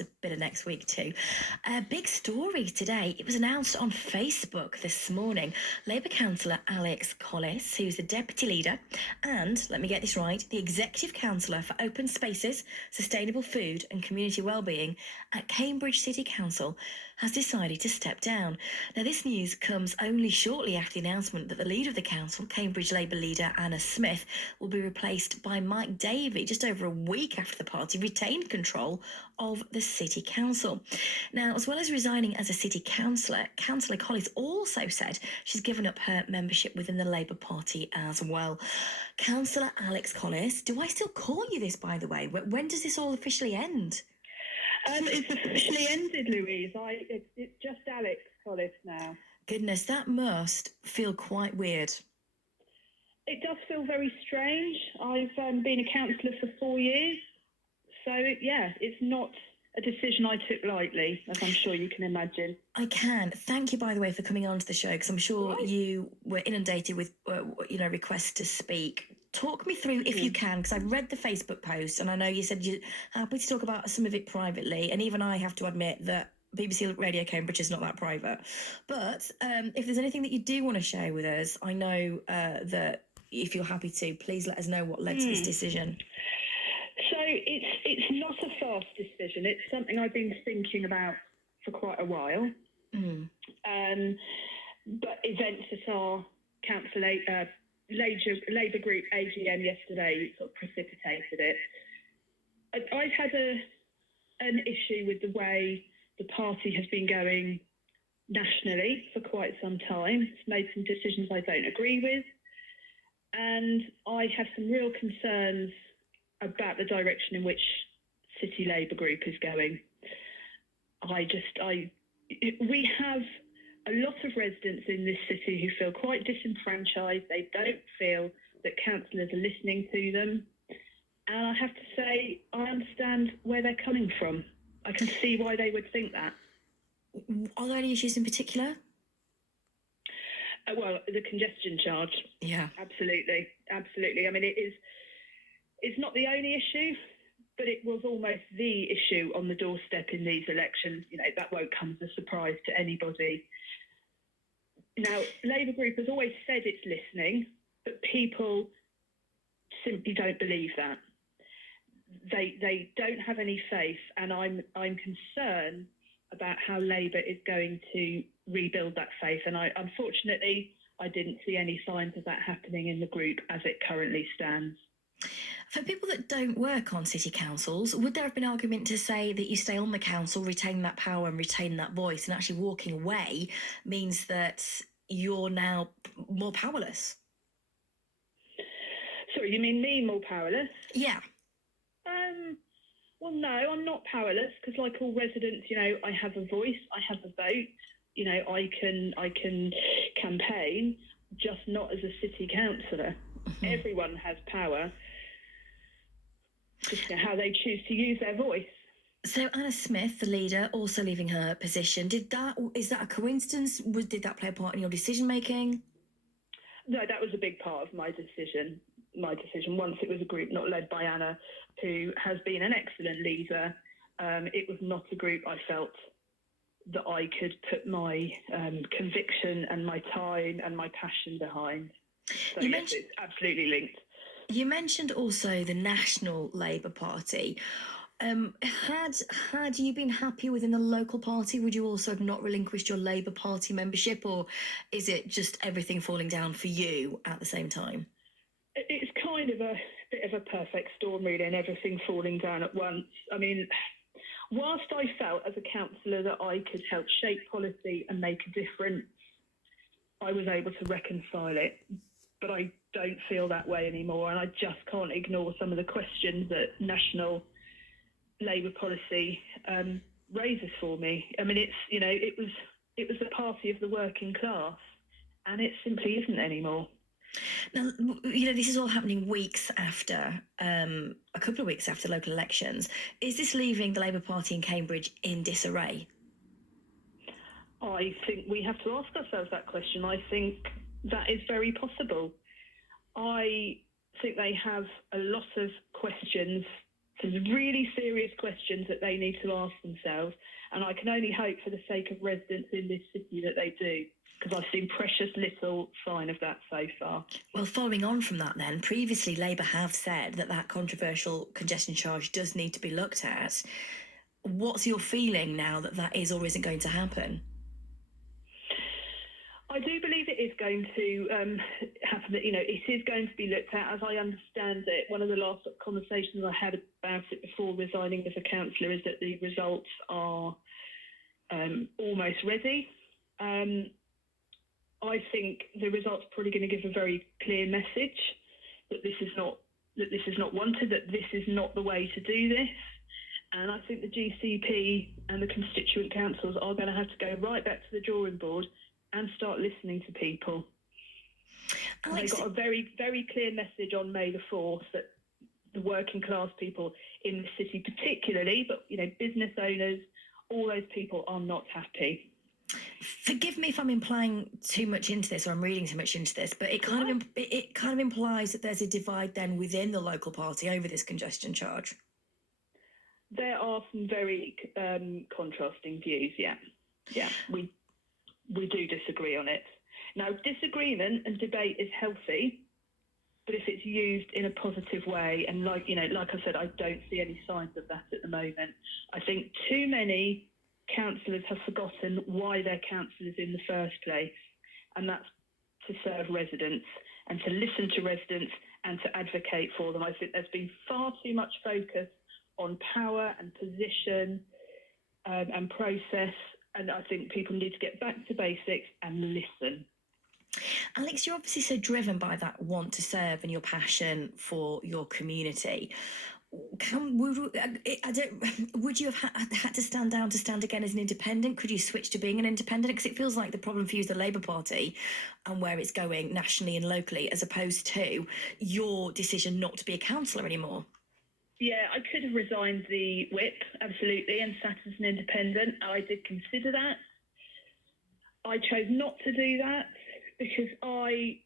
a bit of next week too. A big story today. It was announced on Facebook this morning. Labour councillor Alex Collis, who's the deputy leader and, let me get this right, the executive councillor for open spaces, sustainable food and community wellbeing at Cambridge City Council, has decided to step down. Now, this news comes only shortly after the announcement that the leader of the council, Cambridge Labour leader Anna Smith, will be replaced by Mike Davey just over a week after the party retained control of the City Council. Now, as well as resigning as a City Councillor, Councillor Collis also said she's given up her membership within the Labour Party as well. Councillor Alex Collis, do I still call you this, by the way? When does this all officially end? It's officially ended, Louise. It's just Alex Collis now. Goodness, that must feel quite weird. It does feel very strange. I've been a councillor for 4 years. So, it's not a decision I took lightly, as I'm sure you can imagine. I can. Thank you, by the way, for coming on to the show, because I'm sure you were inundated with, requests to speak. Talk me through, if you can, because I've read the Facebook post, and I know you said you're happy to talk about some of it privately, and even I have to admit that BBC Radio Cambridge is not that private. But if there's anything that you do want to share with us, I know that if you're happy to, please let us know what led to this decision. So it's not a fast decision. It's something I've been thinking about for quite a while. But events at our council Labour Group AGM yesterday sort of precipitated it. I've had an issue with the way the party has been going nationally for quite some time. It's made some decisions I don't agree with. And I have some real concerns about the direction in which City Labour Group is going. We have a lot of residents in this city who feel quite disenfranchised. They don't feel that councillors are listening to them. And I have to say, I understand where they're coming from. I can see why they would think that. Are there any issues in particular? Well, the congestion charge. Yeah. Absolutely. I mean, it's not the only issue, but it was almost the issue on the doorstep in these elections. That won't come as a surprise to anybody. Now, Labour Group has always said it's listening, but people simply don't believe that. They don't have any faith, and I'm concerned about how Labour is going to rebuild that faith. And unfortunately, I didn't see any signs of that happening in the group as it currently stands. For people that don't work on city councils, would there have been an argument to say that you stay on the council, retain that power and retain that voice, and actually walking away means that you're now more powerless? Sorry, you mean me more powerless? Yeah. Well, no, I'm not powerless, because like all residents, I have a voice, I have a vote, I can campaign, just not as a city councillor. Everyone has power, just how they choose to use their voice. So Anna Smith, the leader, also leaving her position. Is that a coincidence? Did that play a part in your decision making? No, that was a big part of my decision. Once it was a group not led by Anna, who has been an excellent leader, it was not a group I felt that I could put my conviction and my time and my passion behind. So yes, it's absolutely linked. You mentioned also the National Labour Party. Had you been happy within the local party, would you also have not relinquished your Labour Party membership, or is it just everything falling down for you at the same time? It's kind of a bit of a perfect storm, really, and everything falling down at once. I mean, whilst I felt as a councillor that I could help shape policy and make a difference, I was able to reconcile it. But I don't feel that way anymore, and I just can't ignore some of the questions that national Labour policy raises for me. I mean, it was the party of the working class, and it simply isn't anymore. Now, this is all happening weeks after, a couple of weeks after local elections. Is this leaving the Labour Party in Cambridge in disarray? I think we have to ask ourselves that question. I think that is very possible. I think they have a lot of questions So there's really serious questions that they need to ask themselves, and I can only hope for the sake of residents in this city that they do, because I've seen precious little sign of that so far. Well, following on from that then, previously Labour have said that controversial congestion charge does need to be looked at. What's your feeling now that is or isn't going to happen? I do believe it is going to happen. That it is going to be looked at. As I understand it, one of the last conversations I had about it before resigning as a councillor is that the results are almost ready. I think the results are probably going to give a very clear message that this is not wanted, that this is not the way to do this. And I think the GCP and the constituent councils are going to have to go right back to the drawing board and start listening to people. Alex, they got a very, very clear message on May the 4th that the working class people in the city particularly, but business owners, all those people are not happy. Forgive me if I'm implying too much into this, or I'm reading too much into this, but it kind of implies that there's a divide then within the local party over this congestion charge. There are some very contrasting views. Yeah, we do disagree on it. Now, disagreement and debate is healthy, but if it's used in a positive way, and like I said, I don't see any signs of that at the moment. I think too many councillors have forgotten why they're councillors in the first place, and that's to serve residents and to listen to residents and to advocate for them. I think there's been far too much focus on power and position and process, and I think people need to get back to basics and listen. Alex, you're obviously so driven by that want to serve and your passion for your community. Would you have had to stand down to stand again as an independent? Could you switch to being an independent? Because it feels like the problem for you is the Labour Party and where it's going nationally and locally, as opposed to your decision not to be a councillor anymore. Yeah, I could have resigned the whip, absolutely, and sat as an independent. I did consider that. I chose not to do that because I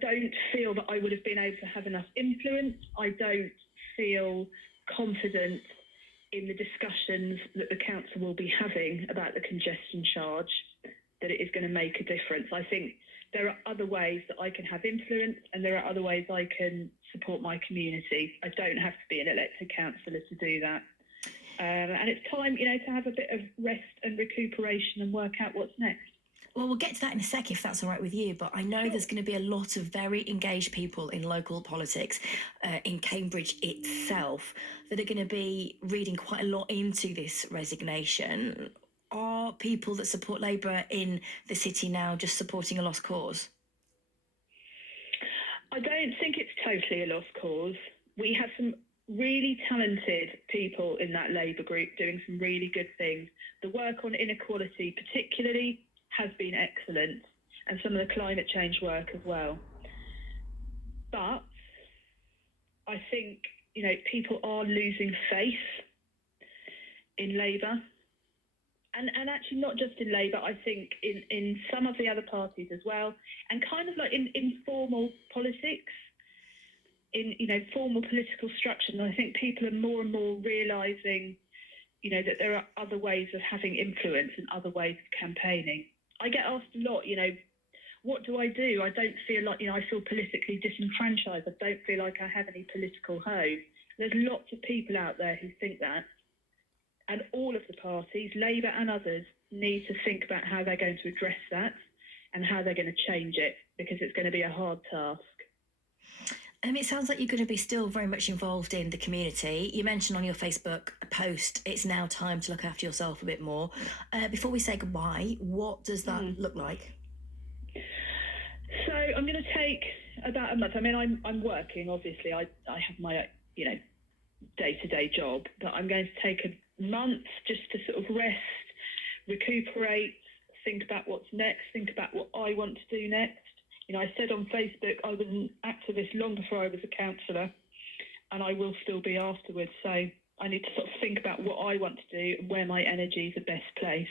don't feel that I would have been able to have enough influence. I don't feel confident in the discussions that the council will be having about the congestion charge, that it is going to make a difference. I think there are other ways that I can have influence, and there are other ways I can support my community. I don't have to be an elected councillor to do that. And it's time, to have a bit of rest and recuperation and work out what's next. Well, we'll get to that in a sec if that's all right with you, but I know there's going to be a lot of very engaged people in local politics in Cambridge itself that are going to be reading quite a lot into this resignation. Are people that support Labour in the city now just supporting a lost cause? I don't think it's totally a lost cause. We have some really talented people in that Labour group doing some really good things. The work on inequality particularly has been excellent, and some of the climate change work as well. But I think, people are losing faith in Labour. And actually not just in Labour, I think in some of the other parties as well, and kind of like in informal politics, in formal political structure. And I think people are more and more realising, that there are other ways of having influence and other ways of campaigning. I get asked a lot, what do? I don't feel like, I feel politically disenfranchised. I don't feel like I have any political home. There's lots of people out there who think that. And all of the parties, Labour and others, need to think about how they're going to address that and how they're going to change it, because it's going to be a hard task. It sounds like you're going to be still very much involved in the community. You mentioned on your Facebook post, it's now time to look after yourself a bit more. Before we say goodbye, what does that look like? So I'm going to take about a month. I mean, I'm working, obviously. I have my, day-to-day job, but I'm going to take a month just to sort of rest, recuperate, think about what's next, think about what I want to do next. I said on Facebook I was an activist long before I was a councillor, and I will still be afterwards. So I need to sort of think about what I want to do and where my energies are best placed.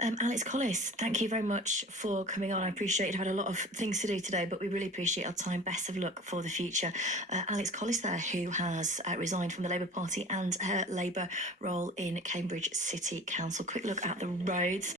Alex Collis, thank you very much for coming on. I appreciate you've had a lot of things to do today, but we really appreciate our time. Best of luck for the future. Alex Collis there, who has resigned from the Labour Party and her Labour role in Cambridge City Council. Quick look at the roads.